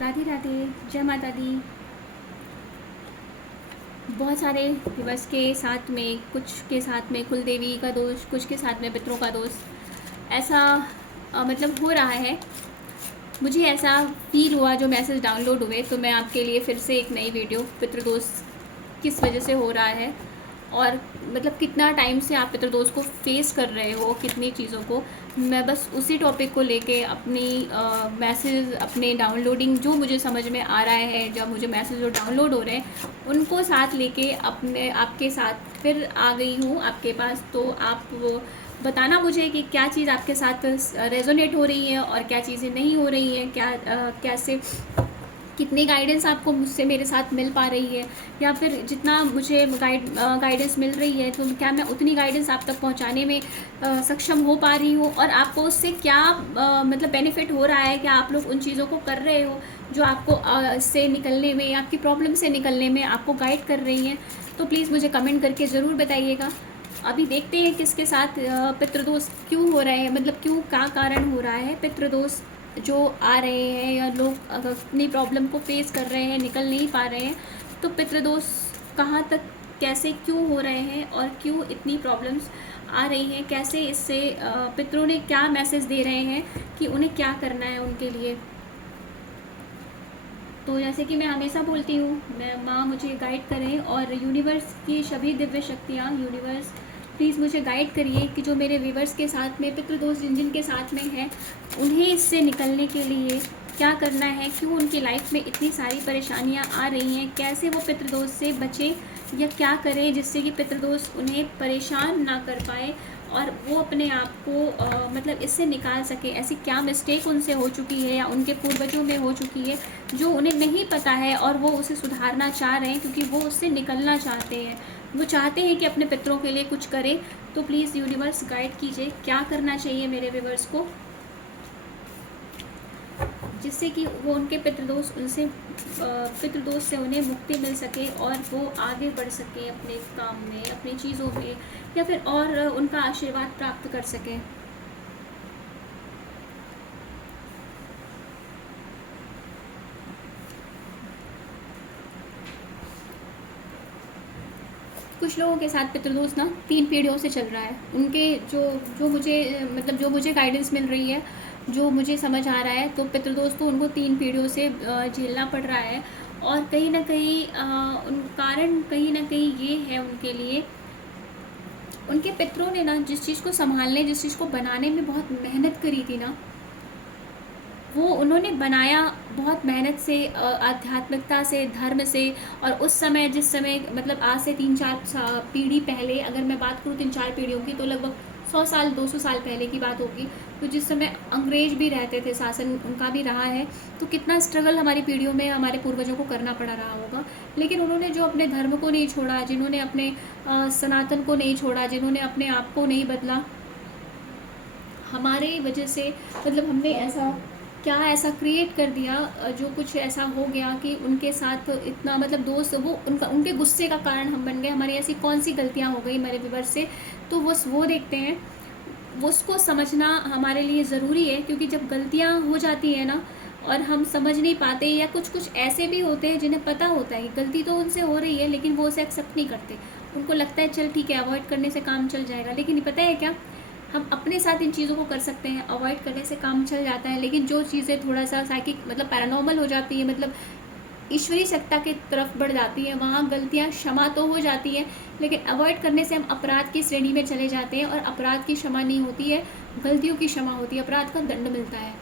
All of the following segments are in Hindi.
राधे राधे, जय माता दी। बहुत सारे दिवस के साथ में, कुछ के साथ में कुल देवी का दोष, कुछ के साथ में पितरों का दोष, ऐसा मतलब हो रहा है। मुझे ऐसा फील हुआ, जो मैसेज डाउनलोड हुए, तो मैं आपके लिए फिर से एक नई वीडियो, पितृदोष किस वजह से हो रहा है और मतलब कितना टाइम से आप पितृदोष को फेस कर रहे हो, कितनी चीज़ों को, मैं बस उसी टॉपिक को लेके अपनी मैसेज, अपने डाउनलोडिंग जो मुझे समझ में आ रहा है, जब मुझे मैसेज जो डाउनलोड हो रहे हैं उनको साथ लेके अपने आपके साथ फिर आ गई हूँ आपके पास। तो आप वो बताना मुझे कि क्या चीज़ आपके साथ रेजोनेट हो रही है और क्या चीज़ें नहीं हो रही हैं, क्या कैसे, कितनी गाइडेंस आपको मुझसे मेरे साथ मिल पा रही है, या फिर जितना मुझे गाइडेंस मिल रही है तो क्या मैं उतनी गाइडेंस आप तक पहुंचाने में सक्षम हो पा रही हूँ, और आपको उससे क्या मतलब बेनिफिट हो रहा है, क्या आप लोग उन चीज़ों को कर रहे हो जो आपको इससे निकलने में, आपकी प्रॉब्लम से निकलने में आपको गाइड कर रही हैं। तो प्लीज़ मुझे कमेंट करके ज़रूर बताइएगा। अभी देखते हैं किसके साथ पितृदोष क्यों हो रहे हैं, मतलब क्यों, क्या कारण हो रहा है पितृदोष जो आ रहे हैं, या लोग अगर अपनी प्रॉब्लम को फेस कर रहे हैं, निकल नहीं पा रहे हैं, तो पितृदोष कहाँ तक, कैसे, क्यों हो रहे हैं और क्यों इतनी प्रॉब्लम्स आ रही हैं, कैसे इससे पितरों ने क्या मैसेज दे रहे हैं कि उन्हें क्या करना है उनके लिए। तो जैसे कि मैं हमेशा बोलती हूँ, मैं माँ मुझे गाइड करें, और यूनिवर्स की सभी दिव्य शक्तियाँ, यूनिवर्स प्लीज़ मुझे गाइड करिए कि जो मेरे व्यूवर्स के साथ में पितृदोष जिन जिन के साथ में है, उन्हें इससे निकलने के लिए क्या करना है, क्यों उनकी लाइफ में इतनी सारी परेशानियाँ आ रही हैं, कैसे वो पितृदोष से बचें या क्या करें जिससे कि पितृदोष उन्हें परेशान ना कर पाए और वो अपने आप को मतलब इससे निकाल सके। ऐसी क्या मिस्टेक उनसे हो चुकी है या उनके पूर्वजों में हो चुकी है जो उन्हें नहीं पता है और वो उसे सुधारना चाह रहे हैं, क्योंकि वो उससे निकलना चाहते हैं, वो चाहते हैं कि अपने पितरों के लिए कुछ करें। तो प्लीज़ यूनिवर्स गाइड कीजिए क्या करना चाहिए मेरे व्यूवर्स को, जिससे कि वो उनके पितृदोष, उनसे पितृदोष से उन्हें मुक्ति मिल सके और वो आगे बढ़ सके अपने काम में, अपनी चीज़ों में, या फिर और उनका आशीर्वाद प्राप्त कर सकें। कुछ लोगों के साथ पितृदोष ना 3 पीढ़ियों से चल रहा है। उनके जो जो मुझे मतलब जो मुझे गाइडेंस मिल रही है, जो मुझे समझ आ रहा है, तो पितृदोष तो उनको 3 पीढ़ियों से झेलना पड़ रहा है। और कहीं न कहीं उन कारण कहीं न कहीं ये है उनके लिए, उनके पितरों ने ना जिस चीज़ को सँभालने, जिस चीज़ को बनाने में बहुत मेहनत करी थी ना, वो उन्होंने बनाया बहुत मेहनत से, आध्यात्मिकता से, धर्म से। और उस समय, जिस समय मतलब आज से 3-4 पीढ़ी पहले, अगर मैं बात करूँ 3-4 पीढ़ियों की, तो लगभग 100 साल 200 साल पहले की बात होगी। तो जिस समय अंग्रेज भी रहते थे, शासन उनका भी रहा है, तो कितना स्ट्रगल हमारी पीढ़ियों में हमारे पूर्वजों को करना पड़ा रहा होगा। लेकिन उन्होंने जो अपने धर्म को नहीं छोड़ा, जिन्होंने अपने सनातन को नहीं छोड़ा, जिन्होंने अपने आप को नहीं बदला, हमारे वजह से मतलब हमने ऐसा क्या ऐसा क्रिएट कर दिया, जो कुछ ऐसा हो गया कि उनके साथ इतना मतलब दोस्त, वो उनका, उनके गुस्से का कारण हम बन गए। हमारी ऐसी कौन सी गलतियां हो गई हमारे व्यूवर से, तो बस वो देखते हैं। वो उसको समझना हमारे लिए ज़रूरी है, क्योंकि जब गलतियां हो जाती है ना और हम समझ नहीं पाते, या कुछ कुछ ऐसे भी होते हैं जिन्हें पता होता है कि गलती तो उनसे हो रही है, लेकिन वो उसे एक्सेप्ट नहीं करते। उनको लगता है चल ठीक है, अवॉइड करने से काम चल जाएगा। लेकिन पता है क्या, हम अपने साथ इन चीज़ों को कर सकते हैं, अवॉइड करने से काम चल जाता है। लेकिन जो चीज़ें थोड़ा सा साइकिक मतलब पैरानॉर्मल हो जाती है, मतलब ईश्वरीय सत्ता की तरफ बढ़ जाती है, वहाँ गलतियाँ क्षमा तो हो जाती हैं, लेकिन अवॉइड करने से हम अपराध की श्रेणी में चले जाते हैं, और अपराध की क्षमा नहीं होती है, गलतियों की क्षमा होती है, अपराध का दंड मिलता है।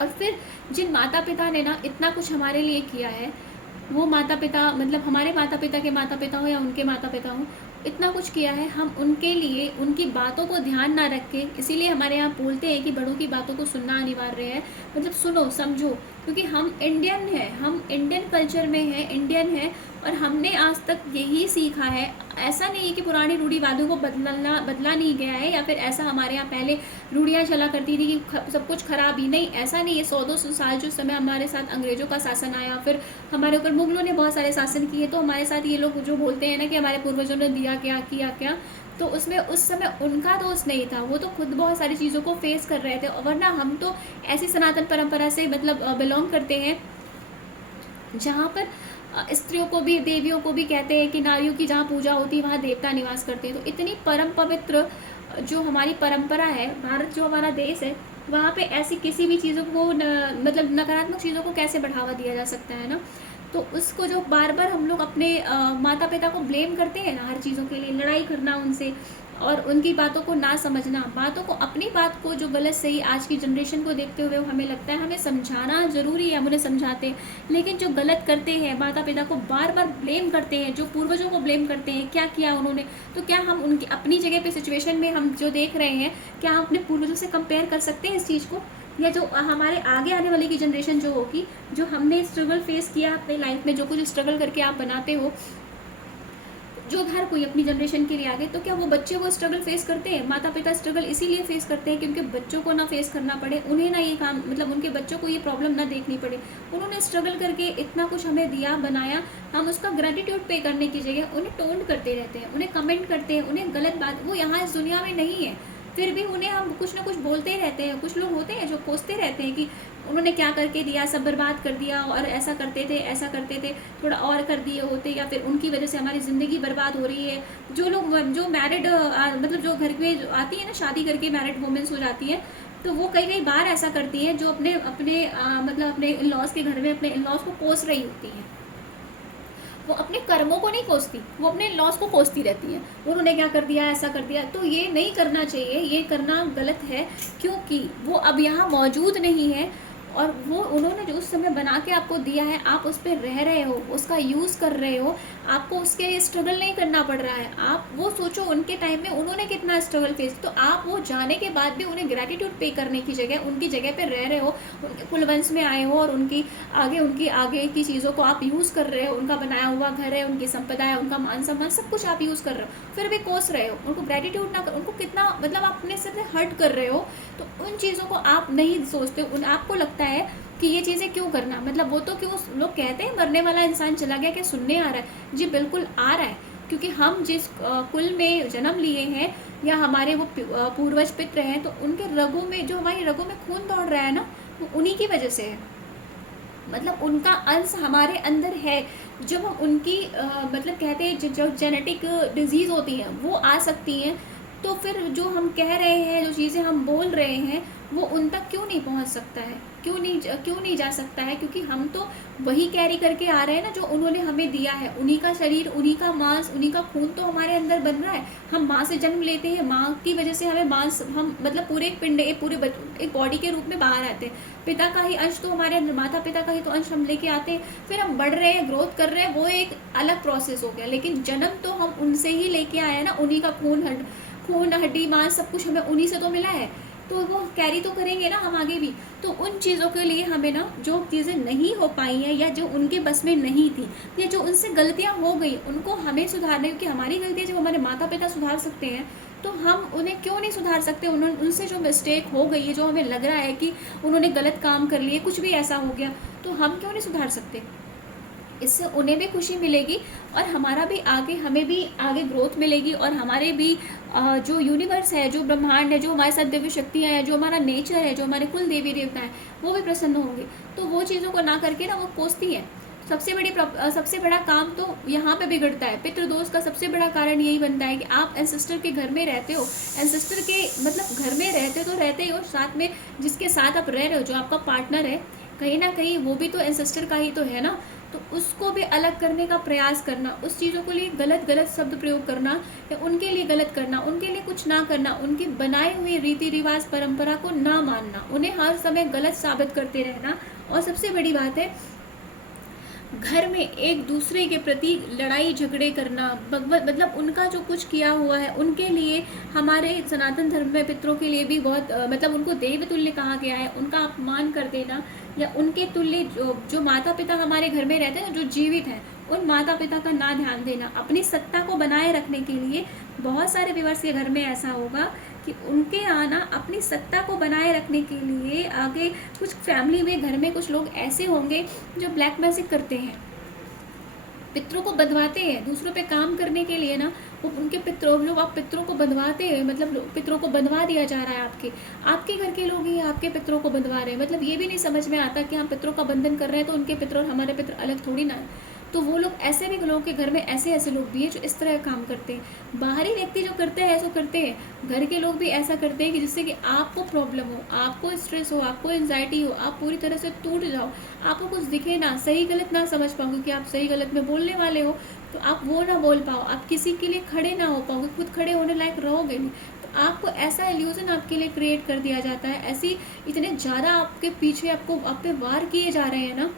और फिर जिन माता पिता ने ना इतना कुछ हमारे लिए किया है, वो माता पिता, मतलब हमारे माता पिता के माता पिता हो या उनके माता पिता हो, इतना कुछ किया है, हम उनके लिए उनकी बातों को ध्यान ना रख के, इसीलिए हमारे यहाँ बोलते हैं कि बड़ों की बातों को सुनना अनिवार्य है। मतलब सुनो, समझो, क्योंकि हम इंडियन हैं, हम इंडियन कल्चर में हैं, इंडियन हैं, और हमने आज तक यही सीखा है। ऐसा नहीं है कि पुरानी रूढ़िवादियों को बदला नहीं गया है, या फिर ऐसा हमारे यहाँ पहले रूढ़ियाँ चला करती थी कि सब कुछ खराब ही नहीं, ऐसा नहीं है। 100-200 साल जो समय हमारे साथ अंग्रेज़ों का शासन आया, फिर हमारे ऊपर मुगलों ने बहुत सारे शासन किए, तो हमारे साथ ये लोग जो बोलते हैं ना कि हमारे पूर्वजों ने दिया क्या, किया क्या, तो उसमें उस समय उनका दोष नहीं था, वो तो खुद बहुत सारी चीज़ों को फेस कर रहे थे। और वरना हम तो ऐसी सनातन परंपरा से मतलब बिलोंग करते हैं जहाँ पर स्त्रियों को भी, देवियों को भी कहते हैं कि नारियों की जहाँ पूजा होती है वहाँ देवता निवास करते हैं। तो इतनी परम पवित्र जो हमारी परंपरा है, भारत जो हमारा देश है, वहाँ पे ऐसी किसी भी चीज़ों को मतलब नकारात्मक चीज़ों को कैसे बढ़ावा दिया जा सकता है ना। तो उसको जो बार बार हम लोग अपने माता पिता को ब्लेम करते हैं ना हर चीज़ों के लिए, लड़ाई करना उनसे और उनकी बातों को ना समझना, बातों को, अपनी बात को जो गलत सही आज की जनरेशन को देखते हुए हमें लगता है हमें समझाना ज़रूरी है, हम उन्हें समझाते हैं। लेकिन जो गलत करते हैं, माता पिता को बार बार ब्लेम करते हैं, जो पूर्वजों को ब्लेम करते हैं, क्या किया उन्होंने, तो क्या हम उनकी अपनी जगह पे सिचुएशन में हम जो देख रहे हैं, क्या हम अपने पूर्वजों से कंपेयर कर सकते हैं इस चीज़ को? या जो हमारे आगे आने वाली की जनरेशन जो होगी, जो हमने स्ट्रगल फेस किया अपनी लाइफ में, जो कुछ स्ट्रगल करके आप बनाते हो, जो हर कोई अपनी जनरेशन के लिए आगे, तो क्या वो बच्चे वो स्ट्रगल फेस करते हैं? माता पिता स्ट्रगल इसीलिए फेस करते हैं क्योंकि बच्चों को ना फेस करना पड़े, उन्हें ना ये काम, मतलब उनके बच्चों को ये प्रॉब्लम ना देखनी पड़े। उन्होंने स्ट्रगल करके इतना कुछ हमें दिया, बनाया, हम उसका ग्रेटिट्यूड पे करने की जगह उन्हें टोंट करते रहते हैं, उन्हें कमेंट करते हैं, उन्हें गलत बात, वो यहाँ इस दुनिया में नहीं है, फिर भी उन्हें हम कुछ ना कुछ बोलते ही रहते हैं। कुछ लोग होते हैं जो कोसते रहते हैं कि उन्होंने क्या करके दिया, सब बर्बाद कर दिया, और ऐसा करते थे, ऐसा करते थे, थोड़ा और कर दिए होते, या फिर उनकी वजह से हमारी ज़िंदगी बर्बाद हो रही है। जो लोग जो मैरिड मतलब जो घर में आती है ना, शादी करके मैरिड वुमेंस हो जाती है, तो वो कई कई बार ऐसा करती है, जो अपने अपने मतलब अपने इन लॉज के घर में अपने इन लॉज को कोस रही होती हैं। वो अपने कर्मों को नहीं कोसती, वो अपने लॉस को कोसती रहती है, उन्होंने क्या कर दिया, ऐसा कर दिया। तो ये नहीं करना चाहिए, ये करना गलत है, क्योंकि वो अब यहाँ मौजूद नहीं है, और वो उन्होंने जो उस समय बना के आपको दिया है, आप उस पर रह रहे हो, उसका यूज़ कर रहे हो, आपको उसके लिए स्ट्रगल नहीं करना पड़ रहा है। आप वो सोचो उनके टाइम में उन्होंने कितना स्ट्रगल फेस, तो आप वो जाने के बाद भी उन्हें ग्रेटिट्यूड पे करने की जगह उनकी जगह पे रह रहे हो, उनके कुलवंश में आए हो, और उनकी आगे की चीज़ों को आप यूज़ कर रहे हो, उनका बनाया हुआ घर है, उनकी संपदा है, उनका मान सम्मान सब कुछ आप यूज़ कर रहे हो, फिर भी कोस रहे हो, उनको ग्रेटिट्यूड ना कर, उनको कितना मतलब आप अपने से हर्ट कर रहे हो। तो उन चीज़ों को आप नहीं सोचते, आपको लगता है कि ये चीज़ें क्यों करना, मतलब वो तो क्यों, लोग कहते हैं मरने वाला इंसान चला गया, क्या सुनने आ रहा है? जी बिल्कुल आ रहा है, क्योंकि हम जिस कुल में जन्म लिए हैं, या हमारे वो पूर्वज पित्र हैं, तो उनके रगों में, जो हमारी रगों में खून दौड़ रहा है ना, वो उन्हीं की वजह से है। मतलब उनका अंश हमारे अंदर है। जब हम उनकी मतलब कहते हैं जो जेनेटिक डिजीज़ होती हैं वो आ सकती हैं, तो फिर जो हम कह रहे हैं, जो चीज़ें हम बोल रहे हैं, वो उन तक क्यों नहीं पहुंच सकता है, क्यों नहीं जा सकता है? क्योंकि हम तो वही कैरी करके आ रहे हैं ना जो उन्होंने हमें दिया है, उन्हीं का शरीर, उन्हीं का मांस, उन्हीं का खून तो हमारे अंदर बन रहा है। हम माँ से जन्म लेते हैं, माँ की वजह से हमें मांस, हम मतलब पूरे एक पिंड, एक बॉडी के रूप में बाहर आते हैं। पिता का ही अंश तो हमारे अंदर, माता पिता का ही तो अंश हम लेके आते हैं, फिर हम बढ़ रहे हैं, ग्रोथ कर रहे हैं, वो एक अलग प्रोसेस हो गया। लेकिन जन्म तो हम उनसे ही लेके आए हैं ना, उन्हीं का खून हड्डी मांस सब कुछ हमें उन्हीं से तो मिला है, तो वो कैरी तो करेंगे ना हम आगे भी। तो उन चीज़ों के लिए हमें ना, जो चीज़ें नहीं हो पाई हैं, या जो उनके बस में नहीं थी, या जो उनसे गलतियां हो गई, उनको हमें सुधारने, क्योंकि हमारी गलतियां जब हमारे माता पिता सुधार सकते हैं, तो हम उन्हें क्यों नहीं सुधार सकते? उनसे जो मिस्टेक हो गई है, जो हमें लग रहा है कि उन्होंने गलत काम कर लिए, कुछ भी ऐसा हो गया, तो हम क्यों नहीं सुधार सकते? इससे उन्हें भी खुशी मिलेगी, और हमारा भी आगे, हमें भी आगे ग्रोथ मिलेगी, और हमारे भी जो यूनिवर्स है, जो ब्रह्मांड है, जो हमारे साथ दिव्य शक्तियाँ हैं, जो हमारा नेचर है, जो हमारे कुल देवी देवता हैं, वो भी प्रसन्न होंगे। तो वो चीज़ों को ना करके ना वो कोसती है। सबसे बड़ा काम तो यहाँ पे बिगड़ता है। पितृदोष का सबसे बड़ा कारण यही बनता है कि आप एंसेस्टर के घर में रहते हो, एंसेस्टर के मतलब घर में रहते तो रहते ही हो, साथ में जिसके साथ आप रह रहे हो, जो आपका पार्टनर है, कहीं ना कहीं वो भी तो एंसेस्टर का ही तो है ना। तो उसको भी अलग करने का प्रयास करना, उस चीज़ों के लिए गलत शब्द प्रयोग करना, या उनके लिए गलत करना, उनके लिए कुछ ना करना, उनकी बनाई हुई रीति रिवाज परंपरा को ना मानना, उन्हें हर समय गलत साबित करते रहना। और सबसे बड़ी बात है, घर में एक दूसरे के प्रति लड़ाई झगड़े करना, भगवत मतलब उनका जो कुछ किया हुआ है उनके लिए, हमारे सनातन धर्म में पितरों के लिए भी बहुत मतलब उनको देव तुल्य कहा गया है, उनका अपमान कर देना, या उनके तुल्य जो माता पिता हमारे घर में रहते हैं, जो जीवित हैं, उन माता पिता का ना ध्यान देना, अपनी सत्ता को बनाए रखने के लिए। बहुत सारे व्यूअर्स के घर में ऐसा होगा कि उनके आना अपनी सत्ता को बनाए रखने के लिए, आगे कुछ फैमिली में, घर में कुछ लोग ऐसे होंगे जो ब्लैक मैजिक करते हैं, पितरों को बंधवाते हैं दूसरों पे काम करने के लिए ना, वो उनके पितरों जो आप पितरों को बंधवाते हैं, मतलब पितरों को बंधवा दिया जा रहा है, आपके घर के लोग ही आपके पितरों को बंधवा रहे हैं। मतलब ये भी नहीं समझ में आता कि हम पितरों का बंधन कर रहे हैं तो उनके पितर और हमारे पितर अलग थोड़ी ना है। तो वो लोग ऐसे भी लोगों के घर में ऐसे ऐसे लोग भी हैं जो इस तरह का काम करते हैं। बाहरी व्यक्ति जो करते हैं ऐसा करते हैं, घर के लोग भी ऐसा करते हैं कि जिससे कि आपको प्रॉब्लम हो, आपको स्ट्रेस हो, आपको एंजाइटी हो, आप पूरी तरह से टूट जाओ, आपको कुछ दिखे ना, सही गलत ना समझ पाओ, क्योंकि आप सही गलत में बोलने वाले हो, तो आप वो ना बोल पाओ, आप किसी के लिए खड़े ना हो पाओगे, खुद खड़े होने लायक रहोगे नहीं। तो आपको ऐसा इल्यूजन आपके लिए क्रिएट कर दिया जाता है, ऐसी इतने ज़्यादा आपके पीछे आपको आप पे वार किए जा रहे हैं ना,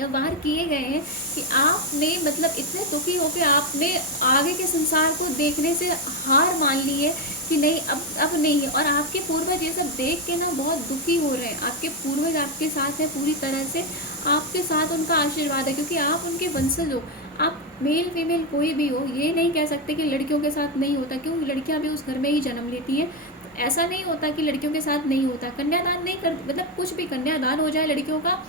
या वार किए गए हैं कि आपने मतलब इतने दुखी हो कि आपने आगे के संसार को देखने से हार मान ली है कि नहीं, अब नहीं है। और आपके पूर्वज ये सब देख के ना बहुत दुखी हो रहे हैं। आपके पूर्वज आपके साथ है, पूरी तरह से आपके साथ उनका आशीर्वाद है, क्योंकि आप उनके वंशज हो। आप मेल फीमेल कोई भी हो, ये नहीं कह सकते कि लड़कियों के साथ नहीं होता, क्यों, लड़कियां भी उस घर में ही जन्म लेती हैं। तो ऐसा नहीं होता कि लड़कियों के साथ नहीं होता। कन्यादान नहीं कर, मतलब कुछ भी कन्यादान हो जाए लड़कियों का,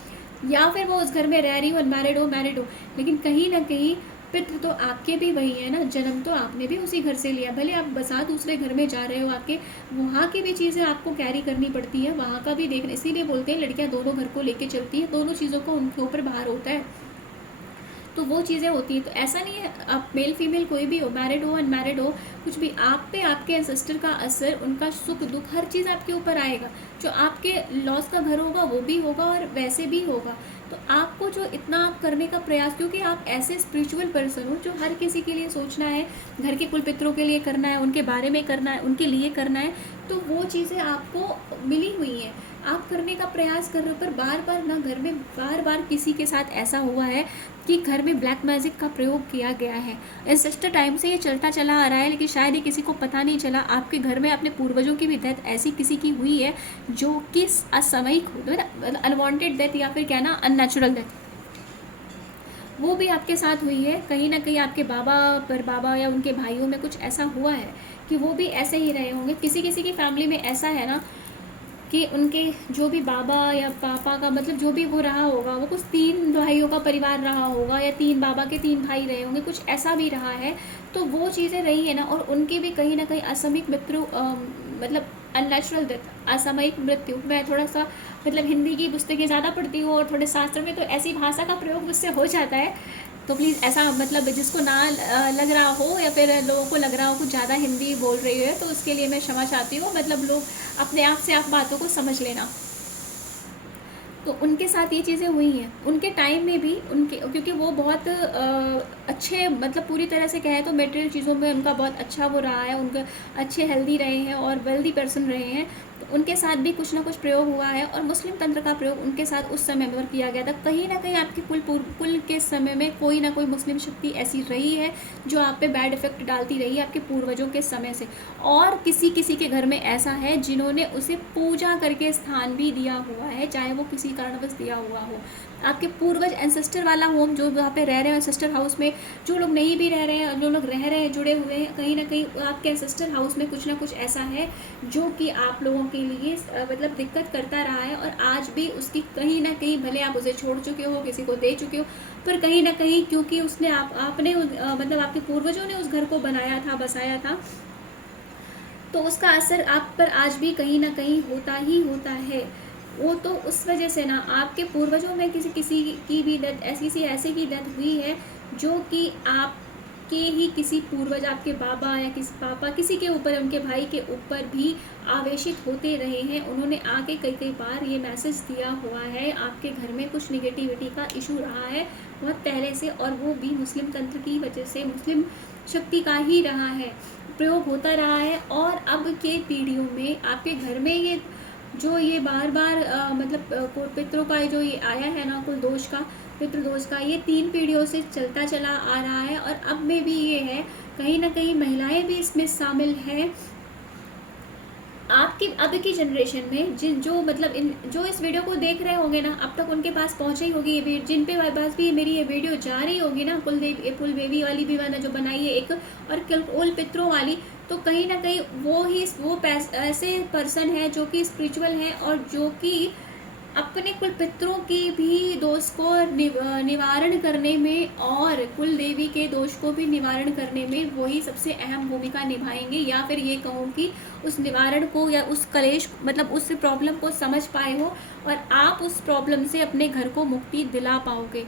या फिर वो उस घर में रह रही हो, अनमैरिड हो, मैरिड हो, लेकिन कहीं ना कहीं पितृ तो आपके भी वही है ना, जन्म तो आपने भी उसी घर से लिया। भले आप बसा दूसरे घर में जा रहे हो, आपके वहाँ की भी चीज़ें आपको कैरी करनी पड़ती है, वहाँ का भी देखना। इसीलिए बोलते हैं लड़कियाँ दोनों घर को लेके चलती हैं, दोनों चीज़ों को उनके ऊपर भार होता है, तो वो चीज़ें होती हैं। तो ऐसा नहीं है आप मेल फीमेल कोई भी हो, मैरिड हो, अनमैरिड हो, कुछ भी, आप पे आपके एंसेस्टर का असर, उनका सुख दुख हर चीज़ आपके ऊपर आएगा। जो आपके लॉस का घर होगा वो भी होगा और वैसे भी होगा। तो आपको जो इतना आप करने का प्रयास, क्योंकि आप ऐसे स्पिरिचुअल पर्सन हो जो हर किसी के लिए सोचना है, घर के कुल पितरों के लिए करना है, उनके बारे में करना है, उनके लिए करना है, तो वो चीज़ें आपको मिली हुई हैं, आप करने का प्रयास कर रहे हो। पर बार बार ना घर में बार बार किसी के साथ ऐसा हुआ है कि घर में ब्लैक मैजिक का प्रयोग किया गया है। एंसेस्टर टाइम से ये चलता चला आ रहा है, लेकिन शायद ये किसी को पता नहीं चला। आपके घर में अपने पूर्वजों की भी डेथ ऐसी किसी की हुई है जो कि असामयिक, मतलब अनवांटेड डेथ, या फिर क्या ना, अननेचुरल डेथ, वो भी आपके साथ हुई है। कहीं ना कहीं आपके बाबा या उनके भाइयों में कुछ ऐसा हुआ है कि वो भी ऐसे ही रहे होंगे। किसी किसी की फैमिली में ऐसा है ना कि उनके जो भी बाबा या पापा का, मतलब जो भी वो रहा होगा, वो कुछ 3 भाइयों का परिवार रहा होगा, या 3 बाबा के 3 भाई रहे होंगे, कुछ ऐसा भी रहा है। तो वो चीज़ें रही है ना, और उनकी भी कहीं ना कहीं असामयिक मृत्यु, मतलब अननेचुरल डेथ, असामयिक मृत्यु। मैं थोड़ा सा मतलब हिंदी की पुस्तकें ज़्यादा पढ़ती हूँ और थोड़े शास्त्र में तो ऐसी भाषा का प्रयोग मुझसे हो जाता है, तो प्लीज़ ऐसा मतलब जिसको ना लग रहा हो, या फिर लोगों को लग रहा हो कुछ ज़्यादा हिंदी बोल रही है, तो उसके लिए मैं क्षमा चाहती हूँ। मतलब लोग अपने आप से आप बातों को समझ लेना। तो उनके साथ ये चीज़ें हुई हैं उनके टाइम में भी, उनके, क्योंकि वो बहुत अच्छे, मतलब पूरी तरह से कहें तो मटेरियल चीज़ों में उनका बहुत अच्छा वो रहा है, उनके अच्छे हेल्दी रहे हैं और वेल्दी पर्सन रहे हैं। तो उनके साथ भी कुछ ना कुछ प्रयोग हुआ है, और मुस्लिम तंत्र का प्रयोग उनके साथ उस समय पर किया गया था। कहीं ना कहीं आपके कुल के समय में कोई ना कोई मुस्लिम शक्ति ऐसी रही है जो आप पे बैड इफेक्ट डालती रही है आपके पूर्वजों के समय से। और किसी किसी के घर में ऐसा है जिन्होंने उसे पूजा करके स्थान भी दिया हुआ है, चाहे वो किसी कारणवश दिया हुआ हो। आपके पूर्वज एंसेस्टर वाला होम जो वहाँ पे रह रहे हैं, एंसेस्टर हाउस में जो लोग नहीं भी रह रहे हैं, जो लोग रह रहे हैं, जुड़े हुए हैं, कहीं ना कहीं आपके एंसेस्टर हाउस में कुछ ना कुछ ऐसा है जो कि आप लोगों के लिए मतलब दिक्कत करता रहा है। और आज भी उसकी कहीं ना कहीं, भले आप उसे छोड़ चुके हो, किसी को दे चुके हो, पर कहीं ना कहीं क्योंकि उसने आपने मतलब आपके पूर्वजों ने उस घर को बनाया था, बसाया था, तो उसका असर आप पर आज भी कहीं ना कहीं होता ही होता है। वो तो उस वजह से ना आपके पूर्वजों में किसी किसी की भी डेथ ऐसे की डेथ हुई है जो कि आपके ही किसी पूर्वज, आपके बाबा या किसी पापा, किसी के ऊपर, उनके भाई के ऊपर भी आवेशित होते रहे हैं। उन्होंने आके कई कई बार ये मैसेज दिया हुआ है, आपके घर में कुछ निगेटिविटी का इशू रहा है बहुत पहले से, और वो भी मुस्लिम तंत्र की वजह से, मुस्लिम शक्ति का ही रहा है, प्रयोग होता रहा है। और अब के पीढ़ियों में आपके घर में ये बार बार मतलब पितरों का जो ये आया है ना, कुल दोष का, पितृदोष का, ये 3 पीढ़ियों से चलता चला आ रहा है। और अब में भी ये है, कहीं ना कहीं महिलाएं भी इसमें शामिल हैं। आपकी अब की जनरेशन में जो मतलब जो इस वीडियो को देख रहे होंगे ना, अब तक उनके पास पहुंच ही होगी ये, जिन पे पास भी मेरी ये वीडियो जा रही होगी ना, कुलदेवी वाली भी मैंने जो बनाई है एक, और कुल पितरों वाली, तो कहीं ना कहीं वो ऐसे पर्सन है जो कि स्पिरिचुअल है, और जो कि अपने कुल पितरों की भी दोष को निवारण करने में और कुल देवी के दोष को भी निवारण करने में वही सबसे अहम भूमिका निभाएंगे, या फिर ये कहूँ कि उस निवारण को या उस कलेश मतलब उस प्रॉब्लम को समझ पाए हो और आप उस प्रॉब्लम से अपने घर को मुक्ति दिला पाओगे।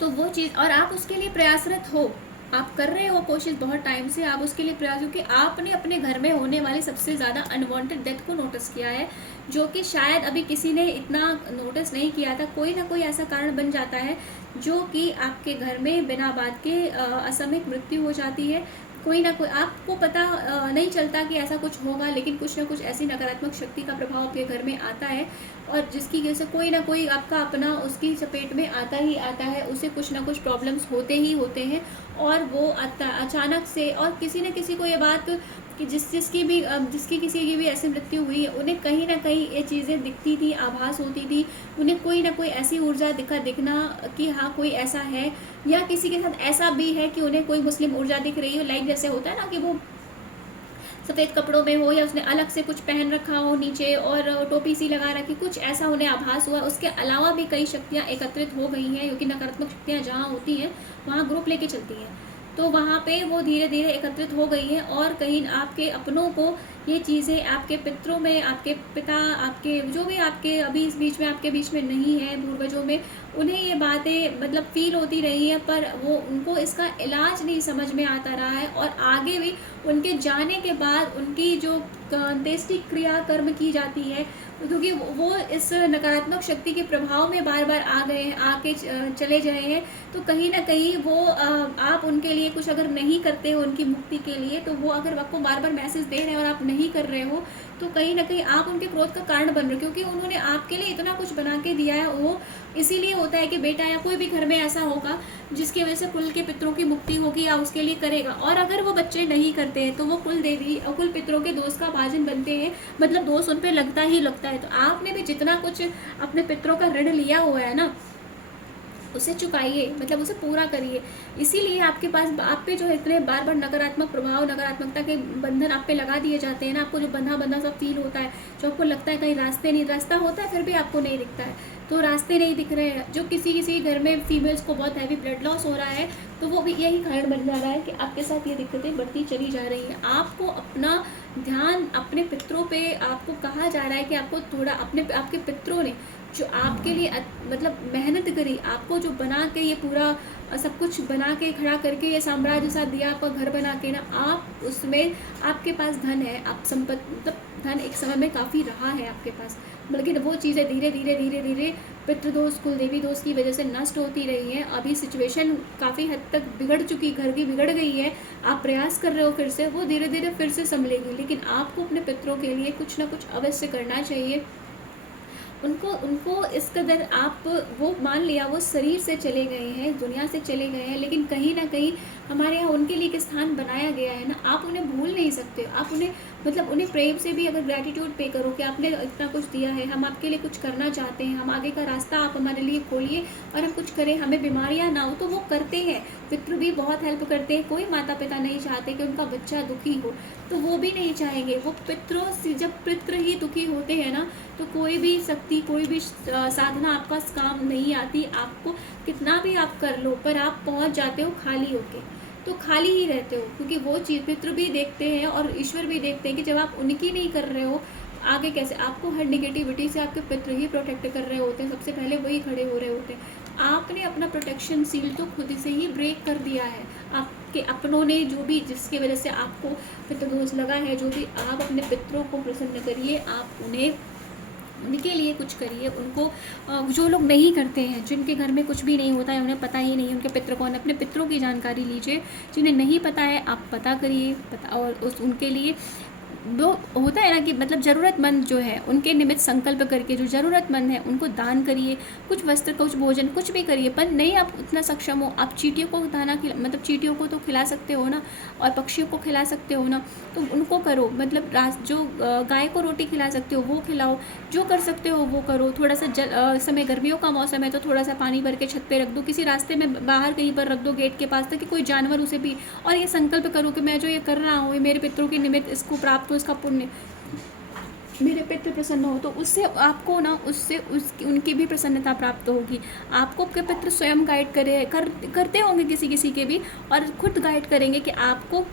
तो वो चीज़, और आप उसके लिए प्रयासरत हो, आप कर रहे हो कोशिश बहुत टाइम से, आप उसके लिए प्रयास हो कि आपने अपने घर में होने वाली सबसे ज़्यादा अनवांटेड डेथ को नोटिस किया है, जो कि शायद अभी किसी ने इतना नोटिस नहीं किया था। कोई ना कोई ऐसा कारण बन जाता है जो कि आपके घर में बिना बात के असामयिक मृत्यु हो जाती है। कोई ना कोई, आपको पता नहीं चलता कि ऐसा कुछ होगा, लेकिन कुछ ना कुछ ऐसी नकारात्मक शक्ति का प्रभाव आपके घर में आता है, और जिसकी वजह से कोई ना कोई आपका अपना उसकी चपेट में आता ही आता है। उसे कुछ ना कुछ प्रॉब्लम्स होते ही होते हैं, और वो अचानक से, और किसी न किसी को ये बात कि जिसकी किसी की भी ऐसी मृत्यु हुई है, उन्हें कहीं ना कहीं ये चीज़ें दिखती थी, आभास होती थी, उन्हें कोई ना कोई ऐसी ऊर्जा दिखना कि हाँ कोई ऐसा है, या किसी के साथ ऐसा भी है कि उन्हें कोई मुस्लिम ऊर्जा दिख रही हो। लाइक जैसे होता है ना कि वो सफ़ेद कपड़ों में हो, या उसने अलग से कुछ पहन रखा हो नीचे और टोपी सी लगा रखी, कुछ ऐसा उन्हें आभास हुआ। उसके अलावा भी कई शक्तियाँ एकत्रित हो गई हैं, क्योंकि नकारात्मक शक्तियाँ जहाँ होती हैं वहाँ ग्रुप लेके चलती हैं, तो वहाँ पे वो धीरे धीरे एकत्रित हो गई हैं। और कहीं आपके अपनों को ये चीज़ें, आपके पितरों में, आपके पिता, आपके जो भी आपके अभी इस बीच में आपके बीच में नहीं है, पूर्वजों में, उन्हें ये बातें मतलब फील होती रही है, पर वो उनको इसका इलाज नहीं समझ में आता रहा है। और आगे भी उनके जाने के बाद उनकी जो अंत्येष्टि क्रिया कर्म की जाती है, क्योंकि वो इस नकारात्मक शक्ति के प्रभाव में बार बार आ गए हैं, आके चले गए हैं, तो कहीं ना कहीं वो आप उनके लिए कुछ अगर नहीं करते हो उनकी मुक्ति के लिए, तो वो अगर आपको बार बार मैसेज दे रहे हैं और आप नहीं कर रहे हो, तो कहीं ना कहीं आप उनके क्रोध का कारण बन रहे हो, क्योंकि उन्होंने आपके लिए इतना कुछ बना के दिया है। वो इसीलिए होता है कि बेटा या कोई भी घर में ऐसा होगा जिसकी वजह से कुल के पितरों की मुक्ति होगी, या उसके लिए करेगा। और अगर वो बच्चे नहीं करते हैं तो वो कुल देवी और कुल पितरों के दोष का भाजन बनते हैं, मतलब दोष उन पर लगता ही लगता है। तो आपने भी जितना कुछ अपने पितरों का ऋण लिया हुआ है ना, उसे चुकाइए, मतलब उसे पूरा करिए। इसीलिए आपके पास आप पे जो इतने बार बार नकारात्मक प्रभाव, नकारात्मकता के बंधन आप पे लगा दिए जाते हैं ना, आपको जो बंधा बंधा सा फील होता है, जो आपको लगता है कहीं रास्ता होता है फिर भी आपको नहीं दिखता है, तो रास्ते नहीं दिख रहे हैं। जो किसी घर में फीमेल्स को बहुत हैवी ब्लड लॉस हो रहा है, तो वो भी यही कारण बन जा रहा है कि आपके साथ ये दिक्कतें बढ़ती चली जा रही हैं। आपको अपना ध्यान अपने पितरों पे, आपको कहा जा रहा है कि आपको थोड़ा आपके पितरों ने जो आपके लिए मतलब मेहनत करी, आपको जो बना के ये पूरा सब कुछ बना के खड़ा करके ये साम्राज्य साथ दिया, आपका घर बना के ना, आप उसमें आपके पास धन है, आप संपत्ति मतलब धन एक समय में काफ़ी रहा है आपके पास, लेकिन वो चीज़ें धीरे धीरे पितृदोष, कुल देवी दोष की वजह से नष्ट होती रही हैं। अभी सिचुएशन काफ़ी हद तक बिगड़ चुकी, घर की बिगड़ गई है, आप प्रयास कर रहे हो फिर से, वो धीरे धीरे फिर से संभलेगी, लेकिन आपको अपने पितरों के लिए कुछ ना कुछ अवश्य करना चाहिए। उनको इस कदर आप, वो मान लिया वो शरीर से चले गए हैं, दुनिया से चले गए हैं, लेकिन कहीं ना कहीं हमारे यहाँ उनके लिए एक स्थान बनाया गया है ना, आप उन्हें भूल नहीं सकते। आप उन्हें मतलब उन्हें प्रेम से भी अगर ग्रैटिट्यूड पे करो कि आपने इतना कुछ दिया है, हम आपके लिए कुछ करना चाहते हैं, हम आगे का रास्ता आप हमारे लिए खोलिए और हम कुछ करें, हमें बीमारियाँ ना हो, तो वो करते हैं। पितृ भी बहुत हेल्प करते हैं। कोई माता पिता नहीं चाहते कि उनका बच्चा दुखी हो, तो वो भी नहीं चाहेंगे। वो पितरों से जब पितृ ही दुखी होते हैं ना, तो कोई भी शक्ति, कोई भी साधना आपका काम नहीं आती। आपको कितना भी आप कर लो, पर आप पहुंच जाते हो खाली होके, तो खाली ही रहते हो, क्योंकि वो चीज़ पितृ भी देखते हैं और ईश्वर भी देखते हैं कि जब आप उनकी नहीं कर रहे हो, आगे कैसे। आपको हर नेगेटिविटी से आपके पितृ ही प्रोटेक्ट कर रहे होते हैं, सबसे पहले वही खड़े हो रहे होते हैं। आपने अपना प्रोटेक्शन सील तो खुद से ही ब्रेक कर दिया है। आपके अपनों ने जो भी, जिसकी वजह से आपको पितृदोष लगा है, जो भी, आप अपने पितरों को प्रसन्न करिए, आप उनके लिए कुछ करिए। उनको, जो लोग नहीं करते हैं, जिनके घर में कुछ भी नहीं होता है, उन्हें पता ही नहीं उनके पितृ कौन है, अपने पितरों की जानकारी लीजिए। जिन्हें नहीं पता है आप पता करिए, और उनके लिए वो होता है ना कि मतलब ज़रूरतमंद जो है उनके निमित्त संकल्प करके, जो ज़रूरतमंद है उनको दान करिए, कुछ वस्त्र, कुछ भोजन, कुछ भी करिए। पर नहीं आप उतना सक्षम हो, आप चींटियों को दाना मतलब चींटियों को तो खिला सकते हो ना, और पक्षियों को खिला सकते हो ना, तो उनको करो। मतलब जो गाय को रोटी खिला सकते हो वो खिलाओ, जो कर सकते हो वो करो। थोड़ा सा समय गर्मियों का मौसम है तो थोड़ा सा पानी भर के छत पे रख दो, किसी रास्ते में बाहर कहीं पर रख दो गेट के पास, ताकि कोई जानवर उसे भी, और ये संकल्प करो कि मैं जो ये कर रहा हूँ ये मेरे पितरों के निमित्त इसको प्राप्त हो, इसका पुण्य। मेरे पितृ प्रसन्न हो, तो उससे आपको ना उससे उनकी भी प्रसन्नता प्राप्त होगी। आपको आपके पितृ स्वयं गाइड करते होंगे किसी किसी के भी, और खुद गाइड करेंगे कि आपको,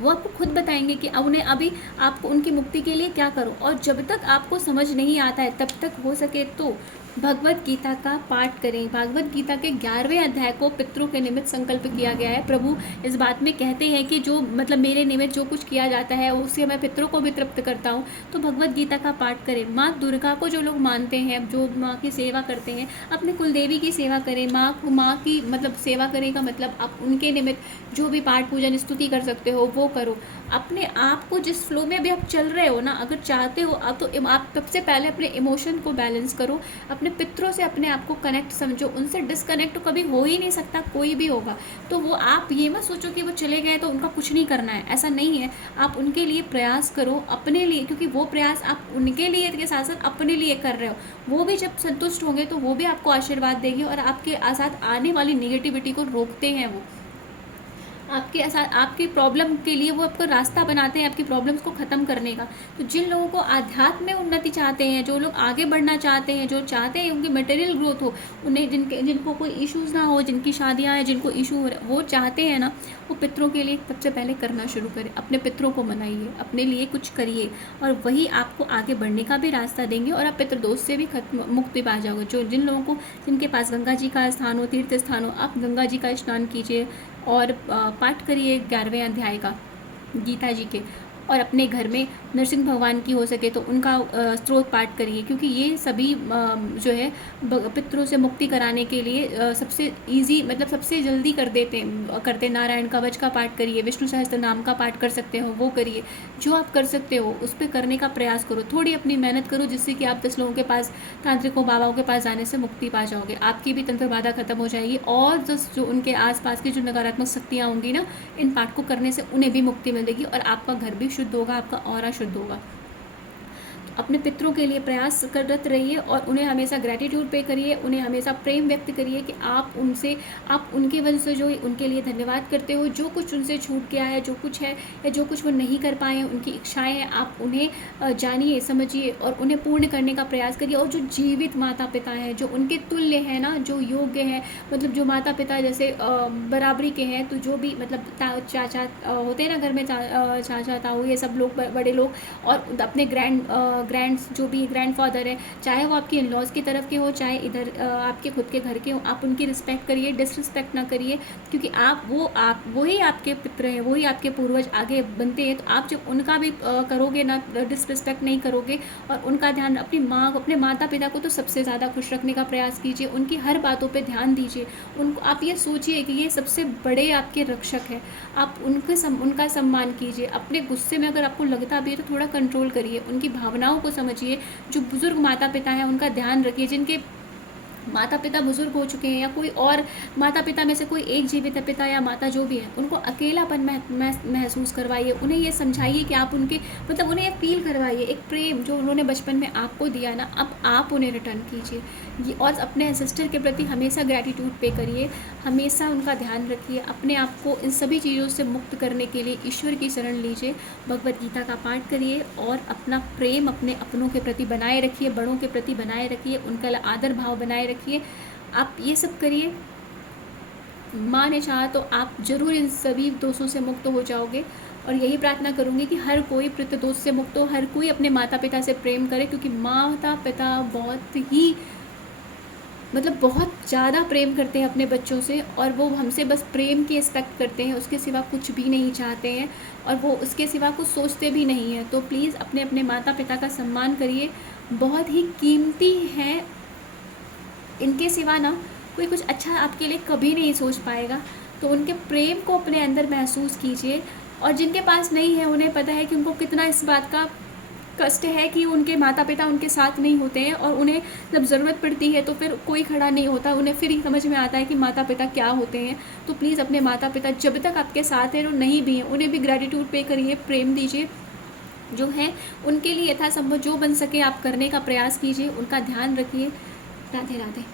वो आपको खुद बताएंगे कि उन्हें अभी आपको उनकी मुक्ति के लिए क्या करो। और जब तक आपको समझ नहीं आता है तब तक हो सके तो भगवत गीता का पाठ करें। भगवत गीता के 11वें अध्याय को पितरों के निमित्त संकल्प किया गया है। प्रभु इस बात में कहते हैं कि जो मतलब मेरे निमित्त जो कुछ किया जाता है उससे मैं पितरों को भी तृप्त करता हूँ। तो भगवत गीता का पाठ करें। माँ दुर्गा को जो लोग मानते हैं, जो माँ की सेवा करते हैं, अपने कुलदेवी की सेवा करें। माँ की मतलब सेवा करें का मतलब आप उनके निमित्त जो भी पाठ पूजन स्तुति कर सकते हो वो करो। अपने आप को जिस फ्लो में अभी आप चल रहे हो ना, अगर चाहते हो आप, तो आप सबसे पहले अपने इमोशन को बैलेंस करो। अपने पितरों से अपने आप को कनेक्ट समझो। उनसे डिस्कनेक्ट तो कभी हो ही नहीं सकता, कोई भी होगा। तो वो आप ये मत सोचो कि वो चले गए तो उनका कुछ नहीं करना है, ऐसा नहीं है। आप उनके लिए प्रयास करो, अपने लिए, क्योंकि वो प्रयास आप उनके लिए के साथ साथ अपने लिए कर रहे हो। वो भी जब संतुष्ट होंगे तो वो भी आपको आशीर्वाद देंगे, और आपके साथ आने वाली निगेटिविटी को रोकते हैं। वो आपके साथ आपकी प्रॉब्लम के लिए वो आपको रास्ता बनाते हैं, आपकी प्रॉब्लम्स को ख़त्म करने का। तो जिन लोगों को आध्यात्म में उन्नति चाहते हैं, जो लोग आगे बढ़ना चाहते हैं, जो चाहते हैं उनकी मटेरियल ग्रोथ हो, उन्हें जिनको कोई इश्यूज़ ना हो, जिनकी शादियाँ हैं, जिनको इशू हो रहे, वो चाहते हैं ना, वो पितरों के लिए सबसे पहले करना शुरू करें। अपने पितरों को मनाइए, अपने लिए कुछ करिए, और वही आपको आगे बढ़ने का भी रास्ता देंगे, और आप पितृदोष से भी मुक्ति पा जाओगे। जो जिन लोगों को, जिनके पास गंगा जी का स्थान हो, तीर्थ स्थान हो, आप गंगा जी का स्नान कीजिए और पाठ करिए 11वें अध्याय का गीता जी के। और अपने घर में नरसिंह भगवान की हो सके तो उनका स्त्रोत पाठ करिए, क्योंकि ये सभी जो है पितरों से मुक्ति कराने के लिए सबसे इजी, मतलब सबसे जल्दी करते नारायण कवच का पाठ करिए, विष्णु सहस्त्र नाम का पाठ कर सकते हो वो करिए। जो आप कर सकते हो उस पर करने का प्रयास करो, थोड़ी अपनी मेहनत करो, जिससे कि आप 10 लोगों के पास, तांत्रिकों बाबाओं के पास जाने से मुक्ति पा जाओगे। आपकी भी तंत्र बाधा खत्म हो जाएगी, और जो उनके आसपास की जो नकारात्मक शक्तियाँ होंगी ना, इन पाठ को करने से उन्हें भी मुक्ति मिलेगी, और आपका घर भी शुद्ध होगा, आपका ऑरा शुद्ध होगा। अपने पितरों के लिए प्रयास करते रहिए, और उन्हें हमेशा ग्रैटिट्यूड पे करिए, उन्हें हमेशा प्रेम व्यक्त करिए कि आप उनकी वजह से जो उनके लिए धन्यवाद करते हो। जो कुछ उनसे छूट गया है, जो कुछ है या जो कुछ वो नहीं कर पाए हैं, उनकी इच्छाएं हैं, आप उन्हें जानिए, समझिए और उन्हें पूर्ण करने का प्रयास करिए। और जो जीवित माता पिता हैं, जो उनके तुल्य हैं ना, जो योग्य हैं, मतलब जो माता पिता जैसे बराबरी के हैं, तो जो भी मतलब चाचा होते हैं ना घर में, चाचा ताऊ, ये सब लोग बड़े लोग, और अपने जो भी ग्रैंड फादर है, चाहे वो आपके इन लॉज की तरफ के हो, चाहे इधर आपके खुद के घर के हो, आप उनकी रिस्पेक्ट करिए, डिसरिस्पेक्ट ना करिए, क्योंकि वही आपके पितर हैं, वही आपके पूर्वज आगे बनते हैं। तो आप जब उनका भी करोगे ना, डिसरिस्पेक्ट नहीं करोगे, और उनका ध्यान, अपने माता पिता को तो सबसे ज़्यादा खुश रखने का प्रयास कीजिए, उनकी हर बातों पर ध्यान दीजिए। उनको आप ये सोचिए कि ये सबसे बड़े आपके रक्षक है, आप उनका सम्मान कीजिए। अपने गुस्से में अगर आपको लगता भी है तो थोड़ा कंट्रोल करिए, उनकी भावनाओं को समझिए। जो बुजुर्ग माता पिता हैं उनका ध्यान रखिए, जिनके माता पिता बुजुर्ग हो चुके हैं, या कोई और माता पिता में से कोई एक जीवित है, पिता या माता जो भी है, उनको अकेलापन महसूस करवाइए। उन्हें ये समझाइए कि आप उनके, मतलब उन्हें ये फील करवाइए, एक प्रेम जो उन्होंने बचपन में आपको दिया ना, अब आप उन्हें रिटर्न कीजिए। और अपने सिस्टर के प्रति हमेशा ग्रैटिट्यूड पे करिए, हमेशा उनका ध्यान रखिए। अपने आप को इन सभी चीज़ों से मुक्त करने के लिए ईश्वर की शरण लीजिए, भगवत गीता का पाठ करिए, और अपना प्रेम अपने अपनों के प्रति बनाए रखिए, बड़ों के प्रति बनाए रखिए, उनका आदर भाव बनाए रखिए। आप ये सब करिए, माँ ने चाहा तो आप ज़रूर इन सभी दोषों से मुक्त हो जाओगे। और यही प्रार्थना करूँगी कि हर कोई पितृदोष से मुक्त हो, हर कोई अपने माता पिता से प्रेम करे, क्योंकि माता पिता बहुत ज़्यादा प्रेम करते हैं अपने बच्चों से, और वो हमसे बस प्रेम की एक्सपेक्ट करते हैं, उसके सिवा कुछ भी नहीं चाहते हैं, और वो उसके सिवा कुछ सोचते भी नहीं हैं। तो प्लीज़ अपने अपने माता पिता का सम्मान करिए, बहुत ही कीमती हैं, इनके सिवा ना कोई कुछ अच्छा आपके लिए कभी नहीं सोच पाएगा। तो उनके प्रेम को अपने अंदर महसूस कीजिए। और जिनके पास नहीं है, उन्हें पता है कि उनको कितना इस बात का कष्ट है कि उनके माता पिता उनके साथ नहीं होते हैं, और उन्हें जब ज़रूरत पड़ती है तो फिर कोई खड़ा नहीं होता, उन्हें फिर ही समझ में आता है कि माता पिता क्या होते हैं। तो प्लीज़ अपने माता पिता जब तक आपके साथ हैं और नहीं भी हैं, उन्हें भी ग्रैटिट्यूड पे करिए, प्रेम दीजिए, जो है उनके लिए यथासंभव जो बन सके आप करने का प्रयास कीजिए, उनका ध्यान रखिए। राधे राधे।